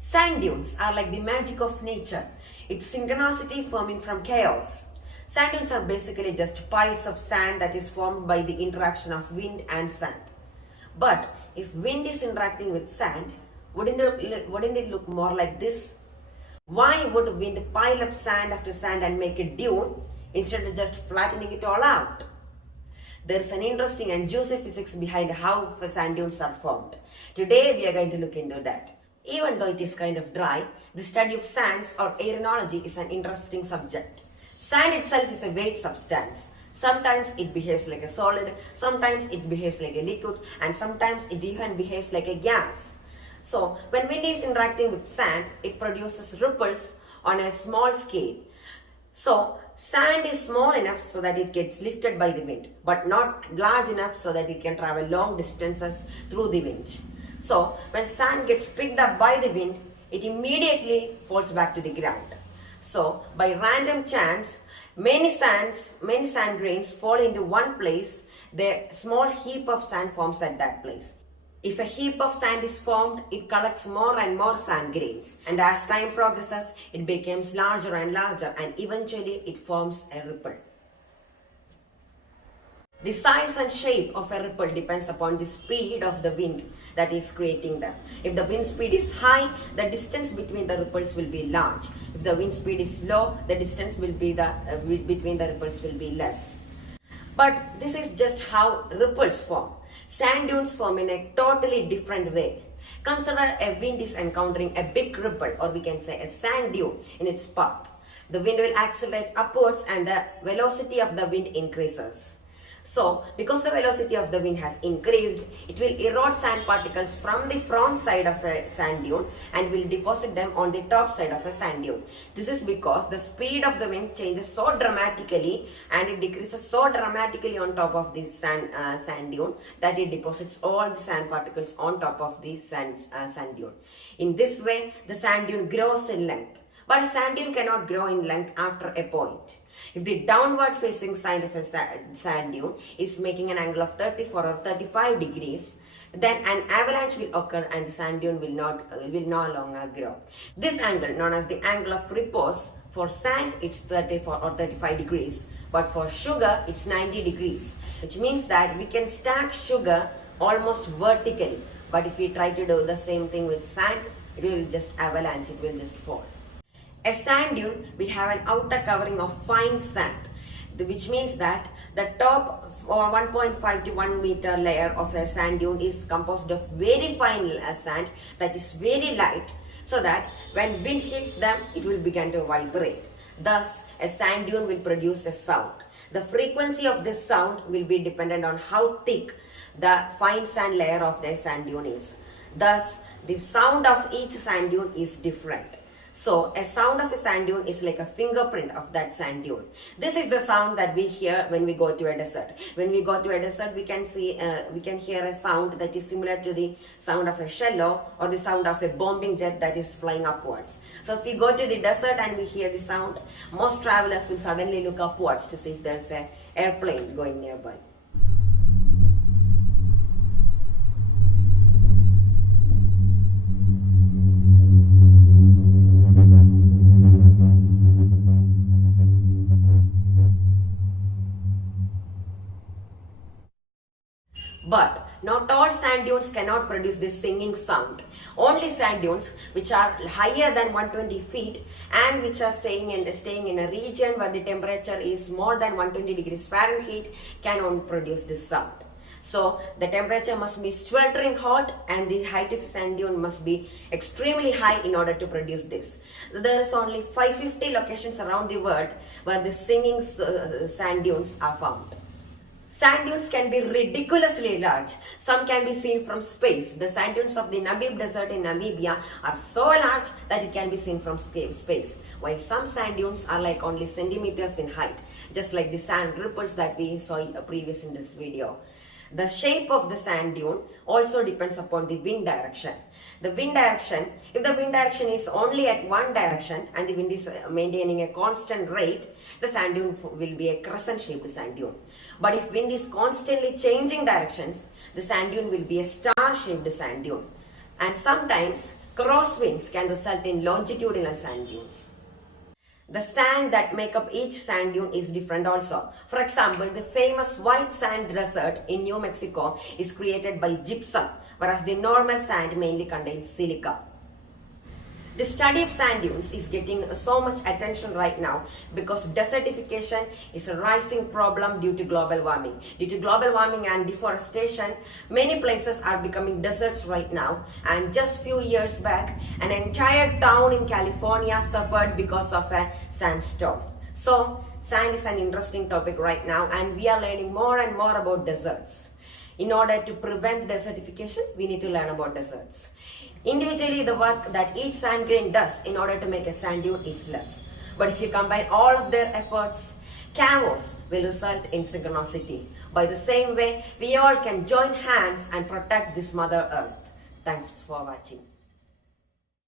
Sand dunes are like the magic of nature. It's synchronicity forming from chaos. Sand dunes are basically just piles of sand that is formed by the interaction of wind and sand. But if wind is interacting with sand, wouldn't it look more like this? Why would wind pile up sand after sand and make a dune instead of just flattening it all out? There is an interesting and juicy physics behind how sand dunes are formed. Today we are going to look into that. Even though it is kind of dry, the study of sands or aeronology is an interesting subject. Sand itself is a weight substance. Sometimes it behaves like a solid, sometimes it behaves like a liquid, and sometimes it even behaves like a gas. So, when wind is interacting with sand, it produces ripples on a small scale. So, sand is small enough so that it gets lifted by the wind, but not large enough so that it can travel long distances through the wind. So, when sand gets picked up by the wind, it immediately falls back to the ground. So, by random chance, many sand grains fall into one place. The small heap of sand forms at that place. If a heap of sand is formed, it collects more and more sand grains. And as time progresses, it becomes larger and larger, and eventually it forms a ripple. The size and shape of a ripple depends upon the speed of the wind that is creating them. If the wind speed is high, the distance between the ripples will be large. If the wind speed is low, the distance will be between the ripples will be less. But this is just how ripples form. Sand dunes form in a totally different way. Consider a wind is encountering a big ripple, or we can say a sand dune, in its path. The wind will accelerate upwards and the velocity of the wind increases. So, because the velocity of the wind has increased, it will erode sand particles from the front side of a sand dune and will deposit them on the top side of a sand dune. This is because the speed of the wind changes so dramatically and it decreases so dramatically on top of the sand dune that it deposits all the sand particles on top of the sand dune. In this way, the sand dune grows in length. But a sand dune cannot grow in length after a point. If the downward facing side of a sand dune is making an angle of 34 or 35 degrees, then an avalanche will occur and the sand dune will no longer grow. This angle, known as the angle of repose, for sand it's 34 or 35 degrees, but for sugar it's 90 degrees, which means that we can stack sugar almost vertically. But if we try to do the same thing with sand, it will just avalanche, it will just fall. A sand dune will have an outer covering of fine sand, which means that the top 1.5 to 1 meter layer of a sand dune is composed of very fine sand that is very light, so that when wind hits them, it will begin to vibrate. Thus, a sand dune will produce a sound. The frequency of this sound will be dependent on how thick the fine sand layer of the sand dune is. Thus, the sound of each sand dune is different. So, a sound of a sand dune is like a fingerprint of that sand dune. This is the sound that we hear when we go to a desert. When we go to a desert, we can hear a sound that is similar to the sound of a shallow or the sound of a bombing jet that is flying upwards. So, if we go to the desert and we hear the sound, most travelers will suddenly look upwards to see if there's an airplane going nearby. But not all sand dunes cannot produce this singing sound. Only sand dunes which are higher than 120 feet and which are staying in a region where the temperature is more than 120 degrees Fahrenheit can only produce this sound. So the temperature must be sweltering hot and the height of a sand dune must be extremely high in order to produce this. There is only 550 locations around the world where the singing sand dunes are found. Sand dunes can be ridiculously large. Some can be seen from space. The sand dunes of the Namib Desert in Namibia are so large that it can be seen from space, while some sand dunes are like only centimeters in height, just like the sand ripples that we saw previous in this video. The shape of the sand dune also depends upon the wind direction. The wind direction, if the wind direction is only at one direction and the wind is maintaining a constant rate, the sand dune will be a crescent-shaped sand dune. But if wind is constantly changing directions, the sand dune will be a star-shaped sand dune. And sometimes Crosswinds can result in longitudinal sand dunes. The sand that make up each sand dune is different also. For example, the famous white sand desert in New Mexico is created by gypsum, whereas the normal sand mainly contains silica. The study of sand dunes is getting so much attention right now because desertification is a rising problem due to global warming. Due to global warming and deforestation, many places are becoming deserts right now, and just few years back, an entire town in California suffered because of a sandstorm. So, sand is an interesting topic right now, and we are learning more and more about deserts. In order to prevent desertification, we need to learn about deserts. Individually, the work that each sand grain does in order to make a sand dune is less. But if you combine all of their efforts, chaos will result in synchronicity. By the same way, we all can join hands and protect this Mother Earth. Thanks for watching.